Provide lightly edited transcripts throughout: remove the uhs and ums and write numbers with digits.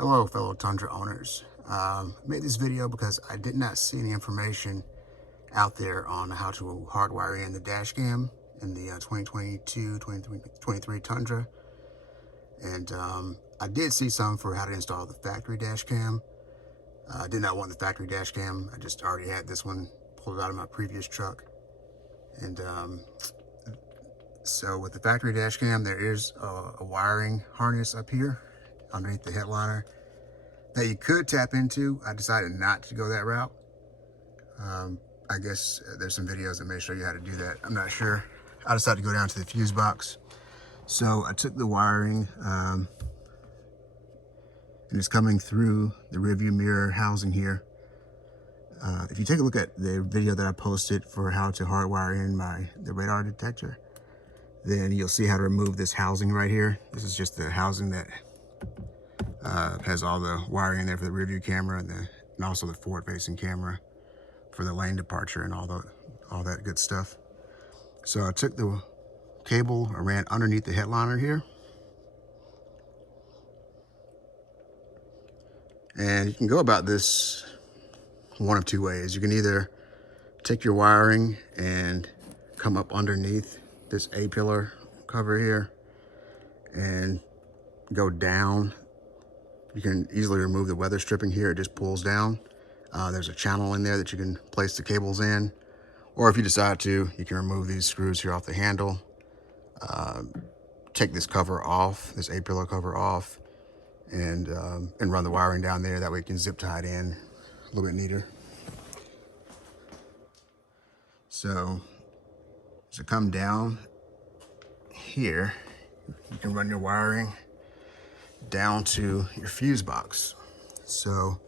Hello, fellow Tundra owners. Made this video because I did not see any information out there on how to hardwire in the dash cam in the 2022-23 Tundra. And I did see some for how to install the factory dash cam. I did not want the factory dash cam. I just already had this one pulled out of my previous truck. And so with the factory dash cam, there is a wiring harness up here underneath the headliner that you could tap into. I decided not to go that route. I guess there's some videos that may show you how to do that. I'm not sure. I decided to go down to the fuse box. So I took the wiring and it's coming through the rearview mirror housing here. If you take a look at the video that I posted for how to hardwire in the radar detector, then you'll see how to remove this housing right here. This is just the housing that has all the wiring in there for the rear view camera and also the forward facing camera for the lane departure and all that good stuff. So I took the cable, I ran underneath the headliner here. And you can go about this one of two ways. You can either take your wiring and come up underneath this A-pillar cover here and go down. You can easily remove the weather stripping here. It just pulls down. There's a channel in there that you can place the cables in. Or if you decide to, you can remove these screws here off the handle. Take this cover off, this A-pillar cover off, and run the wiring down there. That way you can zip tie it in a little bit neater. So come down here, you can run your wiring down to your fuse box. So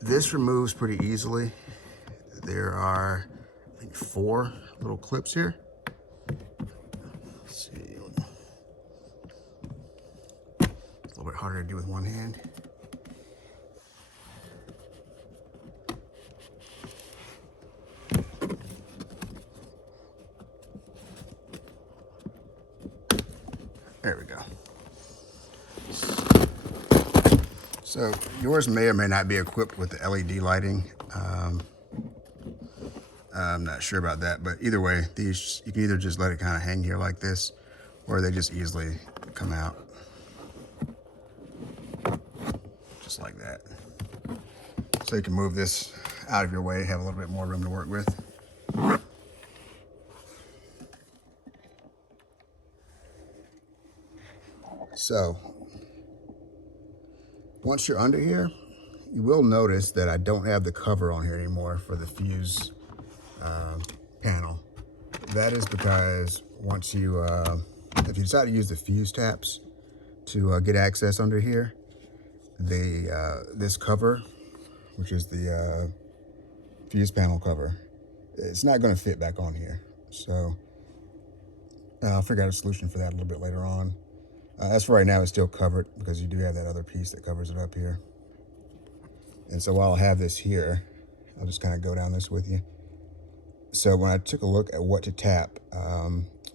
this removes pretty easily. There are, I think, 4 little clips here. Let's see. It's a little bit harder to do with one hand. There we go. So yours may or may not be equipped with the LED lighting. I'm not sure about that, but either way, these, you can either just let it kind of hang here like this, or they just easily come out. Just like that. So you can move this out of your way, have a little bit more room to work with. So once you're under here, you will notice that I don't have the cover on here anymore for the fuse panel. That is because once you, if you decide to use the fuse taps to get access under here, this cover, which is the fuse panel cover, it's not going to fit back on here. So I'll figure out a solution for that a little bit later on. As for right now, it's still covered because you do have that other piece that covers it up here. And so while I have this here, I'll just kind of go down this with you. So when I took a look at what to tap,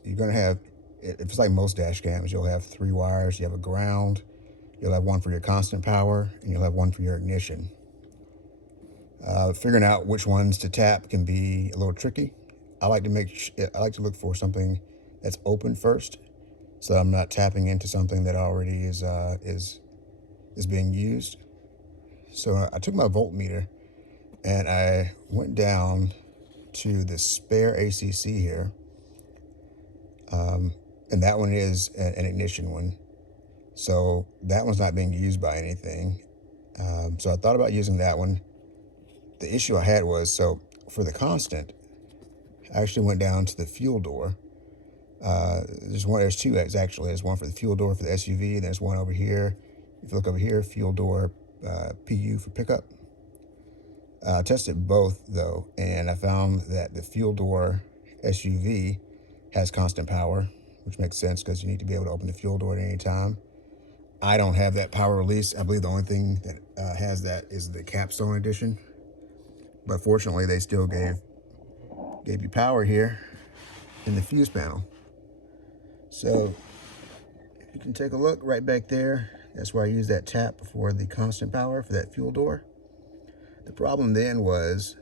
you're going to have, if it's like most dash cams, you'll have 3 wires. You have a ground, you'll have one for your constant power, and you'll have one for your ignition. Figuring out which ones to tap can be a little tricky. I like to look for something that's open first, so I'm not tapping into something that already is being used. So I took my voltmeter and I went down to the spare ACC here, and that one is an ignition one. So that one's not being used by anything. So I thought about using that one. The issue I had was, so for the constant, I actually went down to the fuel door. There's 2 actually. There's one for the fuel door for the SUV, and there's one over here. If you look over here, fuel door, PU for pickup. I tested both though, and I found that the fuel door SUV has constant power, which makes sense because you need to be able to open the fuel door at any time. I don't have that power release. I believe the only thing that has that is the capstone edition. But fortunately, they still gave you power here in the fuse panel. So you can take a look right back there. That's where I used that tap for the constant power for that fuel door. The problem then was,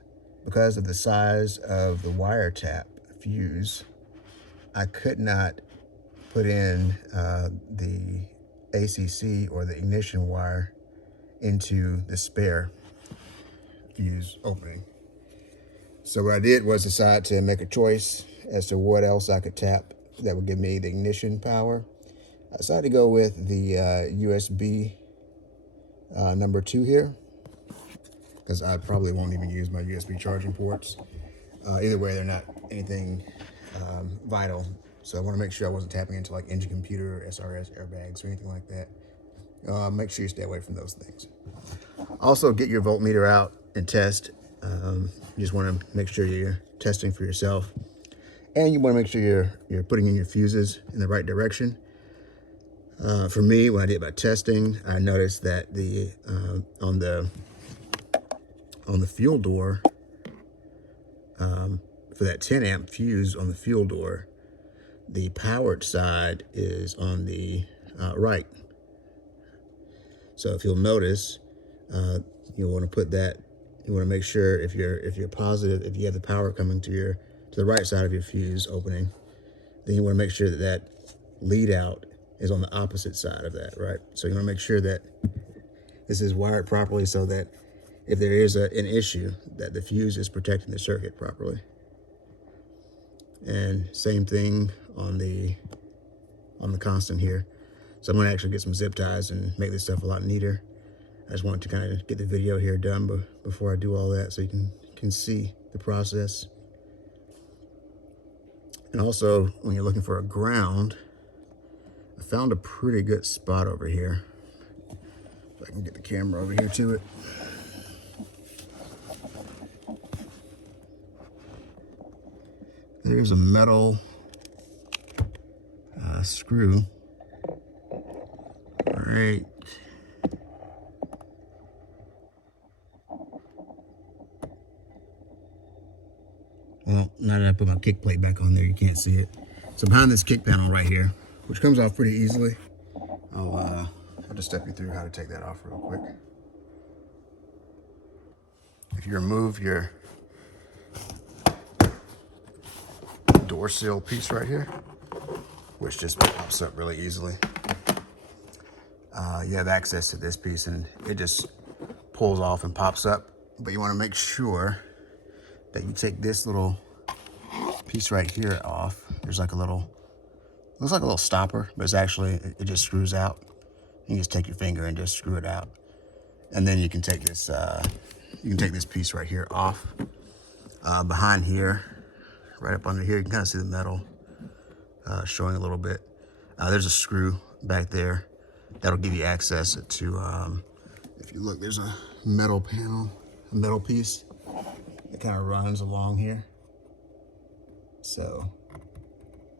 because of the size of the wire tap fuse, I could not put in the ACC or the ignition wire into the spare fuse opening. So what I did was decide to make a choice as to what else I could tap that would give me the ignition power. I decided to go with the USB number 2 here, because I probably won't even use my USB charging ports. Either way, they're not anything vital. So I want to make sure I wasn't tapping into like engine computer, SRS, airbags, or anything like that. Make sure you stay away from those things. Also, get your voltmeter out and test. You just want to make sure you're testing for yourself. And you want to make sure you're putting in your fuses in the right direction. For me, when I did my testing, I noticed that the on the fuel door, for that 10 amp fuse on the fuel door, the powered side is on the right. So if you'll notice, you'll want to put that. You want to make sure if you're positive, if you have the power coming to the right side of your fuse opening, then you want to make sure that that lead out is on the opposite side of that, right? So you want to make sure that this is wired properly, so that if there is an issue, that the fuse is protecting the circuit properly. And same thing on the constant here. So I'm going to actually get some zip ties and make this stuff a lot neater. I just wanted to kind of get the video here done before I do all that, so you can see the process. And also, when you're looking for a ground, I found a pretty good spot over here. If I can get the camera over here to it. There's a metal screw right well, now that I put my kick plate back on there, you can't see it. So behind this kick panel right here, which comes off pretty easily, I'll just step you through how to take that off real quick. If you remove your door sill piece right here, which just pops up really easily, you have access to this piece, and it just pulls off and pops up. But you want to make sure that you take this little piece right here off. There's like a little, looks like a little stopper, but it's actually, it just screws out. You just take your finger and just screw it out. And then you can take this, piece right here off. Behind here, right up under here, you can kind of see the metal showing a little bit. There's a screw back there that'll give you access to, if you look, there's a metal panel, a metal piece that kind of runs along here. So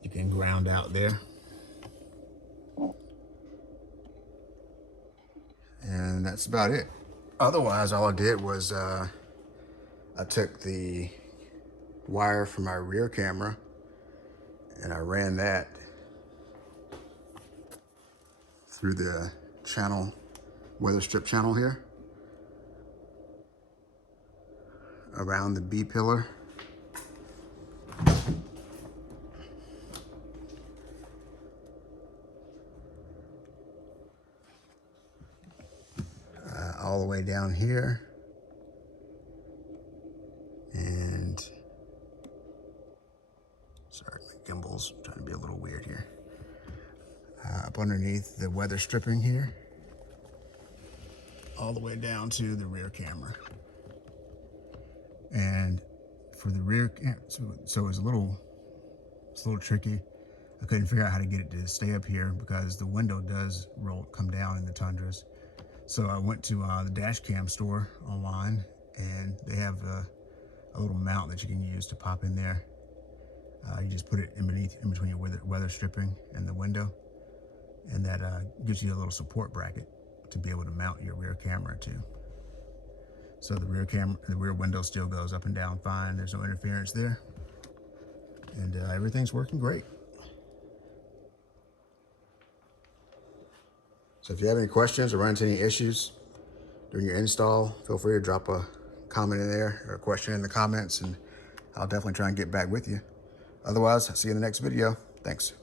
you can ground out there. And that's about it. Otherwise, all I did was I took the wire from my rear camera and I ran that through the channel, weather strip channel here, around the B pillar. All the way down here. And sorry, my gimbal's trying to be a little weird here. Up underneath the weather stripping here, all the way down to the rear camera. And for the rear, so it's a little tricky. I couldn't figure out how to get it to stay up here because the window does come down in the Tundras. So I went to the Dashcam store online, and they have a little mount that you can use to pop in there. You just put it in between your weather stripping and the window, and that gives you a little support bracket to be able to mount your rear camera to. So the rear window still goes up and down fine. There's no interference there, and everything's working great. So if you have any questions or run into any issues during your install, feel free to drop a comment in there or a question in the comments, and I'll definitely try and get back with you. Otherwise, I'll see you in the next video. Thanks.